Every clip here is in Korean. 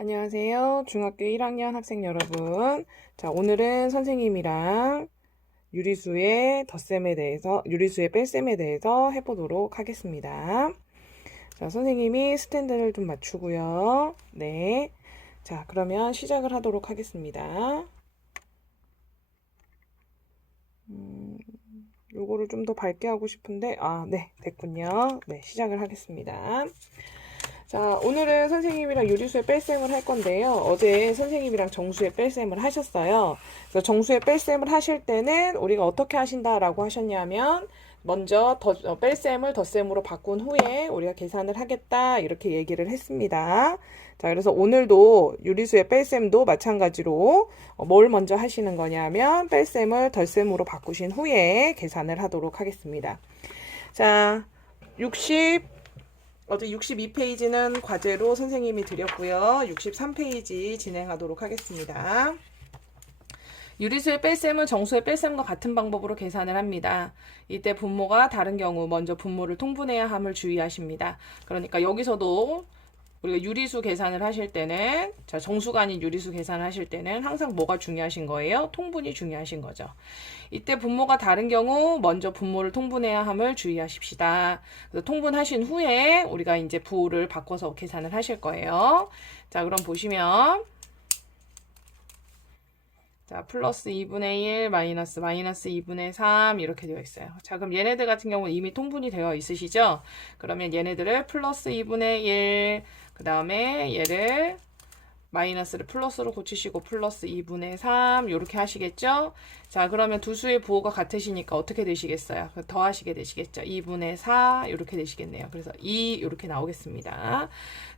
안녕하세요. 중학교 1학년 학생 여러분. 자, 오늘은 선생님이랑 유리수의 뺄셈에 대해서 해보도록 하겠습니다. 자, 선생님이 스탠드를 좀 맞추고요. 네. 자, 그러면 시작을 하도록 하겠습니다. 요거를 좀 더 밝게 하고 싶은데, 네, 됐군요. 네, 시작을 하겠습니다. 자, 오늘은 선생님이랑 유리수의 뺄셈을 할 건데요. 어제 선생님이랑 정수의 뺄셈을 하셨어요. 그래서 정수의 뺄셈을 하실 때는 우리가 어떻게 하신다라고 하셨냐면, 먼저 뺄셈을 덧셈으로 바꾼 후에 우리가 계산을 하겠다 이렇게 얘기를 했습니다. 자, 그래서 오늘도 유리수의 뺄셈도 마찬가지로 뭘 먼저 하시는 거냐면 뺄셈을 덧셈으로 바꾸신 후에 계산을 하도록 하겠습니다. 자, 어제 62페이지는 과제로 선생님이 드렸고요. 63페이지 진행하도록 하겠습니다. 유리수의 뺄셈은 정수의 뺄셈과 같은 방법으로 계산을 합니다. 이때 분모가 다른 경우 먼저 분모를 통분해야 함을 주의하십니다. 그러니까 여기서도 우리가 유리수 계산을 하실 때는, 자, 정수가 아닌 유리수 계산을 하실 때는 항상 뭐가 중요하신 거예요? 통분이 중요하신 거죠. 이때 분모가 다른 경우 먼저 분모를 통분해야 함을 주의하십시다. 그래서 통분하신 후에 우리가 이제 부호를 바꿔서 계산을 하실 거예요. 자, 그럼 보시면 자, 플러스 2분의 1, 마이너스 2분의 3 이렇게 되어 있어요. 자, 그럼 얘네들 같은 경우는 이미 통분이 되어 있으시죠? 그러면 얘네들을 플러스 2분의 1, 그 다음에 얘를 마이너스를 플러스로 고치시고 플러스 2분의 3 이렇게 하시겠죠? 자, 그러면 두 수의 부호가 같으시니까 어떻게 되시겠어요? 더하시게 되시겠죠? 2분의 4 이렇게 되시겠네요. 그래서 2 이렇게 나오겠습니다.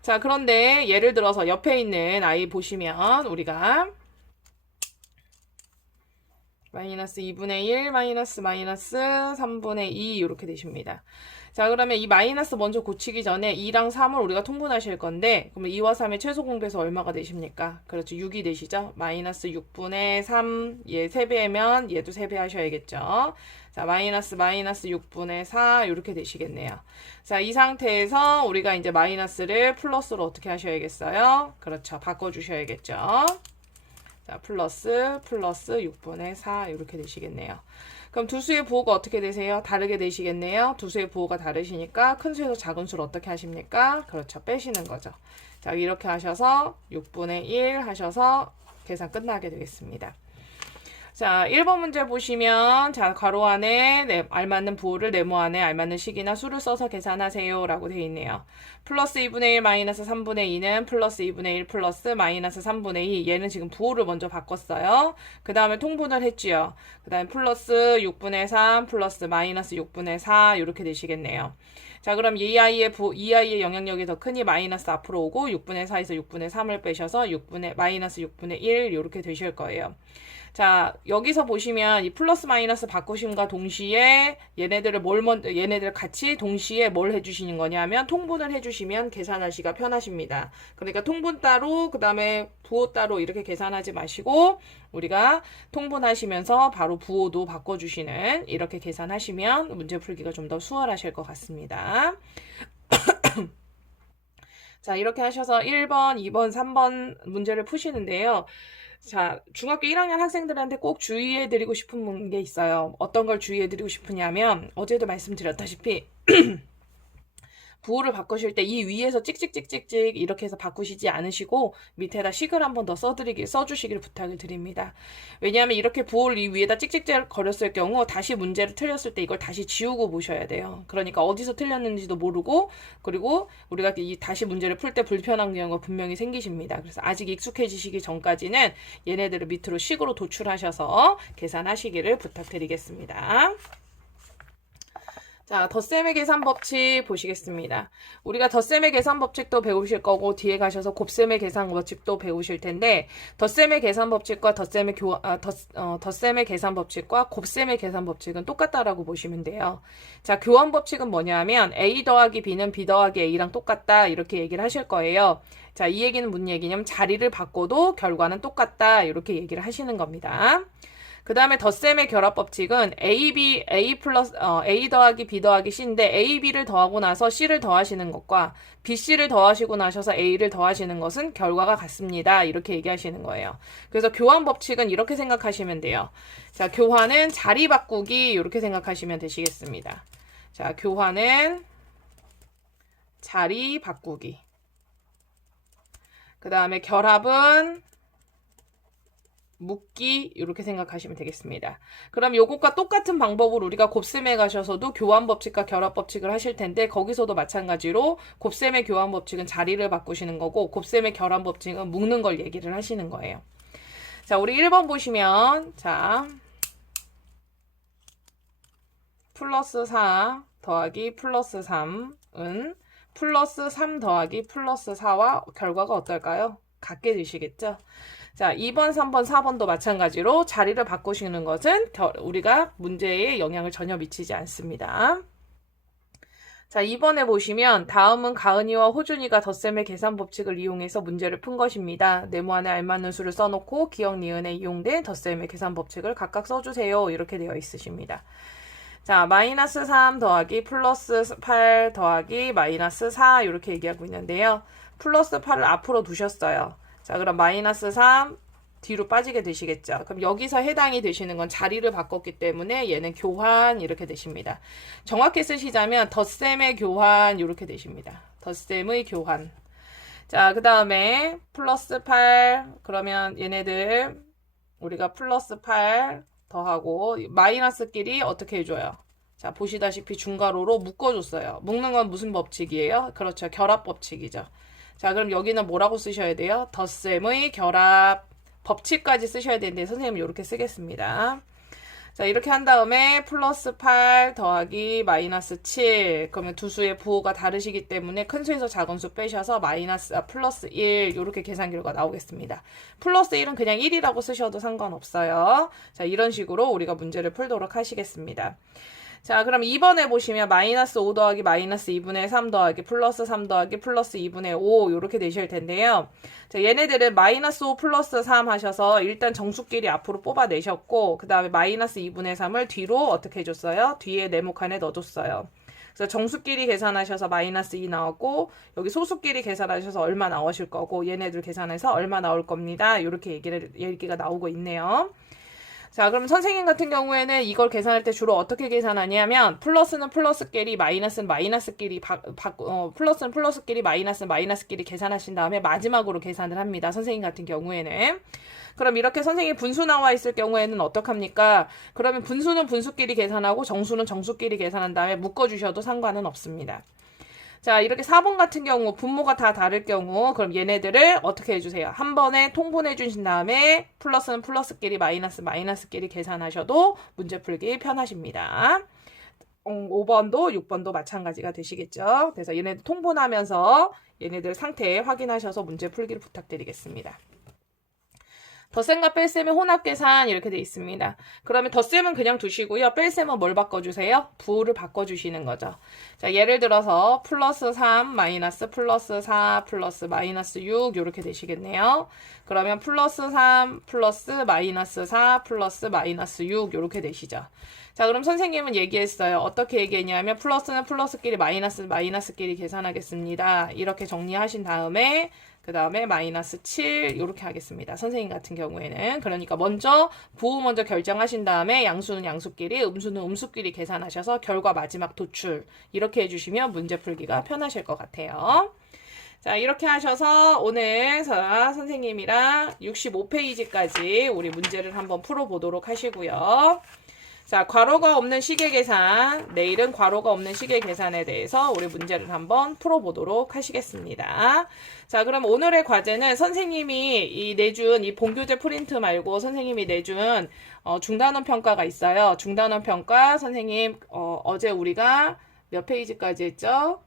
자, 그런데 예를 들어서 옆에 있는 아이 보시면 우리가 마이너스 2분의 1, 마이너스 3분의 2 이렇게 되십니다. 자, 그러면 이 마이너스 먼저 고치기 전에 2랑 3을 우리가 통분하실 건데, 그러면 2와 3의 최소 공배수 얼마가 되십니까? 그렇죠. 6이 되시죠? 마이너스 6분의 3, 얘 3배면 얘도 3배 하셔야겠죠. 자, 마이너스 6분의 4 이렇게 되시겠네요. 자, 이 상태에서 우리가 이제 마이너스를 플러스로 어떻게 하셔야겠어요? 그렇죠. 바꿔주셔야겠죠. 자, 플러스 6분의 4 이렇게 되시겠네요. 그럼 두 수의 부호가 어떻게 되세요? 다르게 되시겠네요. 두 수의 부호가 다르시니까 큰 수에서 작은 수를 어떻게 하십니까? 그렇죠. 빼시는 거죠. 자, 이렇게 하셔서 6분의 1 하셔서 계산 끝나게 되겠습니다. 자, 1번 문제 보시면, 자, 괄호 안에 알맞는 부호를 네모 안에 알맞는 식이나 수를 써서 계산하세요 라고 되어 있네요. 플러스 2분의 1 마이너스 3분의 2는 플러스 2분의 1 플러스 마이너스 3분의 2. 얘는 지금 부호를 먼저 바꿨어요. 그 다음에 통분을 했지요. 그 다음에 플러스 6분의 3 플러스 마이너스 6분의 4 이렇게 되시겠네요. 자, 그럼 이 아이의 영향력이 더 크니 마이너스 앞으로 오고 6분의 4에서 6분의 3을 빼셔서 마이너스 6분의 1 이렇게 되실 거예요. 자, 여기서 보시면 이 플러스 마이너스 바꾸심과 동시에 얘네들을 같이 동시에 뭘 해주시는 거냐면 통분을 해주시면 계산하시기가 편하십니다. 그러니까 통분 따로, 그 다음에 부호 따로 이렇게 계산하지 마시고 우리가 통분하시면서 바로 부호도 바꿔주시는 이렇게 계산하시면 문제 풀기가 좀 더 수월하실 것 같습니다. 자, 이렇게 하셔서 1번, 2번, 3번 문제를 푸시는데요. 자, 중학교 1학년 학생들한테 꼭 주의해드리고 싶은 게 있어요. 어떤 걸 주의해드리고 싶으냐면, 어제도 말씀드렸다시피, 부호를 바꾸실 때 이 위에서 찍찍찍찍찍 이렇게 해서 바꾸시지 않으시고 밑에다 식을 한 번 더 써주시길 부탁을 드립니다. 왜냐하면 이렇게 부호를 이 위에다 찍찍찍 거렸을 경우 다시 문제를 틀렸을 때 이걸 다시 지우고 보셔야 돼요. 그러니까 어디서 틀렸는지도 모르고 그리고 우리가 다시 문제를 풀 때 불편한 경우가 분명히 생기십니다. 그래서 아직 익숙해지시기 전까지는 얘네들을 밑으로 식으로 도출하셔서 계산하시기를 부탁드리겠습니다. 자, 덧셈의 계산 법칙 보시겠습니다. 우리가 덧셈의 계산 법칙도 배우실 거고 뒤에 가셔서 곱셈의 계산 법칙도 배우실 텐데 덧셈의 계산 법칙과 덧셈의 계산 법칙과 곱셈의 계산 법칙은 똑같다라고 보시면 돼요. 자, 교환 법칙은 뭐냐 하면 A 더하기 B는 B 더하기 A랑 똑같다 이렇게 얘기를 하실 거예요. 자, 이 얘기는 무슨 얘기냐면 자리를 바꿔도 결과는 똑같다 이렇게 얘기를 하시는 겁니다. 그 다음에 덧셈의 결합 법칙은 A 더하기 B 더하기 C인데 A, B를 더하고 나서 C를 더하시는 것과 B, C를 더하시고 나셔서 A를 더하시는 것은 결과가 같습니다. 이렇게 얘기하시는 거예요. 그래서 교환 법칙은 이렇게 생각하시면 돼요. 자, 교환은 자리 바꾸기 이렇게 생각하시면 되시겠습니다. 자, 교환은 자리 바꾸기. 그 다음에 결합은 묶기 이렇게 생각하시면 되겠습니다. 그럼 요것과 똑같은 방법으로 우리가 곱셈에 가셔서도 교환 법칙과 결합 법칙을 하실 텐데 거기서도 마찬가지로 곱셈의 교환 법칙은 자리를 바꾸시는 거고 곱셈의 결합 법칙은 묶는 걸 얘기를 하시는 거예요. 자, 우리 1번 보시면 자 플러스 4 더하기 플러스 3은 플러스 3 더하기 플러스 4와 결과가 어떨까요? 같게 되시겠죠? 자, 2번, 3번, 4번도 마찬가지로 자리를 바꾸시는 것은 우리가 문제에 영향을 전혀 미치지 않습니다. 자, 2번에 보시면 다음은 가은이와 호준이가 덧셈의 계산 법칙을 이용해서 문제를 푼 것입니다. 네모안에 알맞는 수를 써놓고 기억, 니은에 이용된 덧셈의 계산 법칙을 각각 써주세요. 이렇게 되어 있으십니다. 자, 마이너스 3 더하기 플러스 8 더하기 마이너스 4 이렇게 얘기하고 있는데요. 플러스 8을 앞으로 두셨어요. 자, 그럼 마이너스 3 뒤로 빠지게 되시겠죠. 그럼 여기서 해당이 되시는 건 자리를 바꿨기 때문에 얘는 교환 이렇게 되십니다. 정확히 쓰시자면 덧셈의 교환 이렇게 되십니다. 덧셈의 교환. 자, 그 다음에 플러스 8 그러면 얘네들 우리가 플러스 8 더하고 마이너스끼리 어떻게 해줘요? 자, 보시다시피 중괄호로 묶어줬어요. 묶는 건 무슨 법칙이에요? 그렇죠. 결합 법칙이죠. 자, 그럼 여기는 뭐라고 쓰셔야 돼요? 덧셈의 결합 법칙까지 쓰셔야 되는데 선생님은 이렇게 쓰겠습니다. 자, 이렇게 한 다음에 플러스 8 더하기 마이너스 7 그러면 두 수의 부호가 다르시기 때문에 큰 수에서 작은 수 빼셔서 플러스 1 이렇게 계산 결과 나오겠습니다. 플러스 1은 그냥 1이라고 쓰셔도 상관없어요. 자, 이런 식으로 우리가 문제를 풀도록 하시겠습니다. 자, 그럼 2번에 보시면 마이너스 5 더하기 마이너스 2분의 3 더하기 플러스 3 더하기 플러스 2분의 5 이렇게 되실 텐데요. 자, 얘네들은 마이너스 5 플러스 3 하셔서 일단 정수끼리 앞으로 뽑아내셨고 그 다음에 마이너스 2분의 3을 뒤로 어떻게 해줬어요? 뒤에 네모칸에 넣어줬어요. 그래서 정수끼리 계산하셔서 마이너스 2 나왔고 여기 소수끼리 계산하셔서 얼마 나오실 거고 얘네들 계산해서 얼마 나올 겁니다. 이렇게 얘기가 나오고 있네요. 자, 그럼 선생님 같은 경우에는 이걸 계산할 때 주로 어떻게 계산하냐면 플러스는 플러스끼리 마이너스는 마이너스끼리 플러스는 플러스끼리 마이너스는 마이너스끼리 계산하신 다음에 마지막으로 계산을 합니다. 선생님 같은 경우에는. 그럼 이렇게 선생님 분수 나와 있을 경우에는 어떡합니까? 그러면 분수는 분수끼리 계산하고 정수는 정수끼리 계산한 다음에 묶어주셔도 상관은 없습니다. 자, 이렇게 4번 같은 경우 분모가 다 다를 경우 그럼 얘네들을 어떻게 해주세요? 한 번에 통분해 주신 다음에 플러스는 플러스끼리 마이너스끼리 계산하셔도 문제 풀기 편하십니다. 5번도 6번도 마찬가지가 되시겠죠. 그래서 얘네들 통분하면서 얘네들 상태 확인하셔서 문제 풀기를 부탁드리겠습니다. 덧셈과 뺄셈의 혼합계산 이렇게 돼 있습니다. 그러면 덧셈은 그냥 두시고요. 뺄셈은 뭘 바꿔주세요? 부호를 바꿔주시는 거죠. 자, 예를 들어서 플러스 3 마이너스 플러스 4 플러스 마이너스 6 이렇게 되시겠네요. 그러면 플러스 3 플러스 마이너스 4 플러스 마이너스 6 이렇게 되시죠. 자, 그럼 선생님은 얘기했어요. 어떻게 얘기했냐면 플러스는 플러스끼리 마이너스끼리 계산하겠습니다. 이렇게 정리하신 다음에 그 다음에 마이너스 7 이렇게 하겠습니다. 선생님 같은 경우에는. 그러니까 먼저 부호 먼저 결정하신 다음에 양수는 양수끼리 음수는 음수끼리 계산하셔서 결과 마지막 도출 이렇게 해주시면 문제 풀기가 편하실 것 같아요. 자, 이렇게 하셔서 오늘 선생님이랑 65페이지까지 우리 문제를 한번 풀어보도록 하시고요. 자, 괄호가 없는 시계 계산, 내일은 괄호가 없는 시계 계산에 대해서 우리 문제를 한번 풀어보도록 하시겠습니다. 자, 그럼 오늘의 과제는 선생님이 내준 이 본교재 프린트 말고 선생님이 내준 중단원 평가가 있어요. 중단원 평가 선생님 어제 우리가 몇 페이지까지 했죠?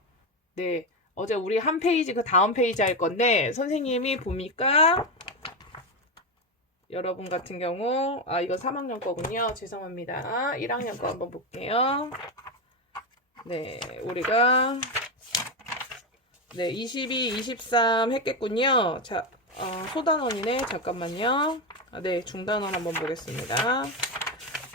네, 어제 우리 한 페이지 그 다음 페이지 할 건데 선생님이 보니까 여러분 같은 경우 이거 3학년 거군요. 죄송합니다. 1학년 거 한번 볼게요. 네, 우리가 22, 23 했겠군요. 자, 소단원이네. 잠깐만요. 네, 중단원 한번 보겠습니다.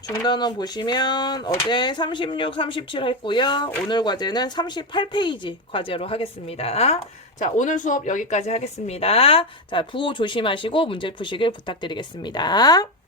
중단원 보시면 어제 36, 37 했고요. 오늘 과제는 38페이지 과제로 하겠습니다. 자, 오늘 수업 여기까지 하겠습니다. 자, 부호 조심하시고 문제 푸시길 부탁드리겠습니다.